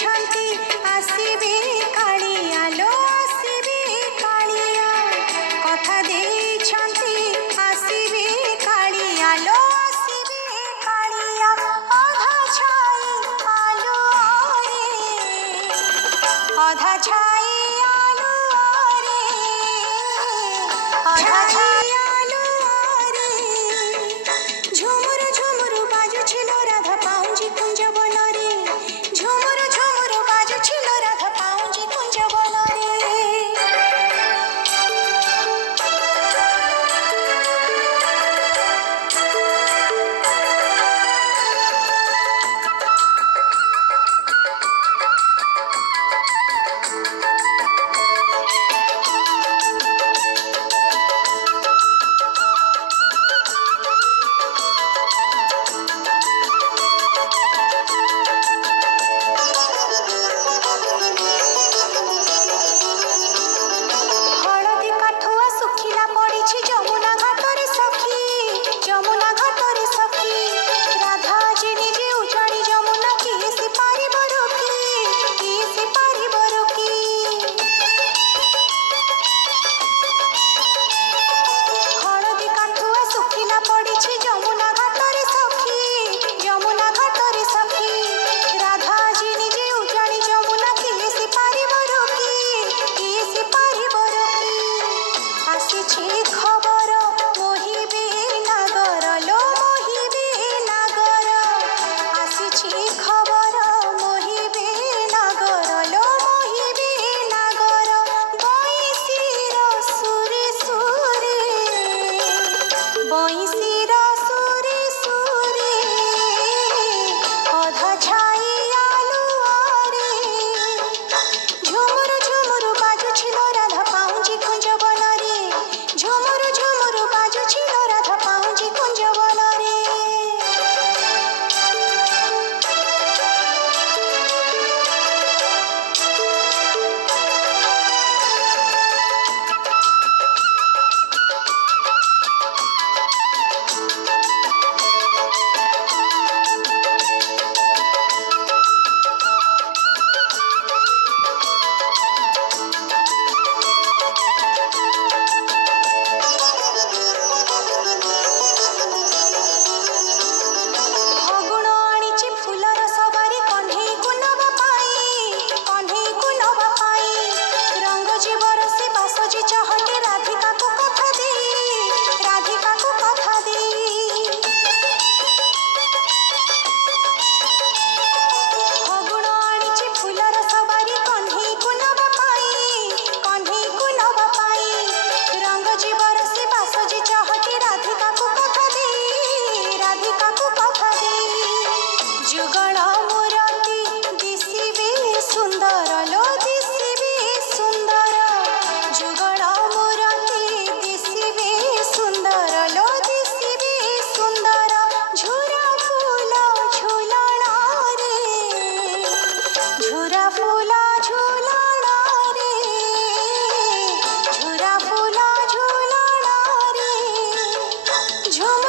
ଦେଇଛନ୍ତି ଆସିବେ କାଳିଆ ଲୋ ଆସିବେ କାଳିଆ କଥା ଦେଇଛନ୍ତି ଆସିବେ କାଳିଆ ଲୋ ଆସିବେ କାଳିଆ ଅଧା ଛାଇ ଆଲୁଅରେ ଅଧା ଛାଇ ଆଲୁଅରେ ଅଧା ଛାଇ ଆଲୁଅରେ ଝୁମୁରୁ ଝୁମୁରୁ ବାଜୁଛି ଲୋ ରାଧା ପାଉଁଜି କୁଞ୍ଜ ବନରେ ଝୁମୁରୁ ଝୁମୁରୁ ବାଜୁଛି ଲୋ ରାଧା ପାଉଁଜି କୁଞ୍ଜ ବନରେ ହଳଦୀ କାଠୁଆ ଶୁଖିଲା ପଡ଼ିଛି ଯମୁନା ଘାଟରେ ସଖୀ ଯମୁନା ଘାଟରେ ସଖୀ ରାଧା ଆଜି ନିଜେ ଉଜାଣି ଯମୁନା କିଏ ସେ ପାରିବ ରୋକି କିଏ ସେ ପାରିବ ରୋକି ହଳଦୀ କାଠୁଆ ଶୁଖିଲା ପଡ଼ିଛି ଯମୁନା ଘାଟରେ ସଖୀ ଯମୁନା ଘାଟରେ ସଖୀ ରାଧା ଆଜି ନିଜେ ଉଜାଣି ଯମୁନା କିଏ ସେ ପାରିବ ରୋକି କିଏ ସେ ପାରିବ ରୋକି ଆସିଛି ଖବର ମୋହିବେ ନାଗର ଲୋ ମୋହିବେ ନାଗର ଆସିଛି ଖବର ମୋହିବେ ନାଗର ଲୋ ମୋହିବେ ନାଗର ବଇଁଶୀର ସୁରେ ସୁରେ ବଇଁଶୀର ସୁରେ ସୁରେ ଅଧା ଛାଇ ଆଲୁଅରେ ଝୁମୁରୁ ଝୁମୁରୁ ବାଜୁଛି ଲୋ ରାଧା ପାଉଁଜି କୁଞ୍ଜ ବନରେ ଝୁମୁରୁ ଝୁମୁରୁ ବାଜୁଛି ଲୋ ରାଧା ପାଉଁଜି କୁଞ୍ଜ ବନରେ ଫଗୁଣ ଆଣିଛି ଫୁଲର ସବାରି କହ୍ନେଇକୁ ନବା ପାଇଁ ରଙ୍ଗ ଜୀବର ସେ ବାସଜି ଚହଟେ ରାଧିକାକୁ କଥା ଦେଇ ଫଗୁଣ ଆଣିଛି ଫୁଲର ସବାରି କହ୍ନେଇକୁ ନବା ପାଇଁ ରଙ୍ଗ ଜୀବର ସେ ବାସଜି ଚହଟେ ରାଧିକାକୁ କଥା ଦେଇ ଯୁଗଳ ମୂରତି ଦିଶିବେ ସୁନ୍ଦର ଲୋ ଦିଶିବେ ସୁନ୍ଦର ଯୁଗଳ ମୂରତି ଦିଶିବେ ସୁନ୍ଦର ଲୋ ଦିଶିବେ ସୁନ୍ଦର ଝୁରା ଫୁଲ ଝୁଲଣାରେ ଝୁରା ଫୁଲ ଝୁଲଣାରେ ଝୁରା ଫୁଲ ଝୁଲଣାରେ ଝୁମୁରୁ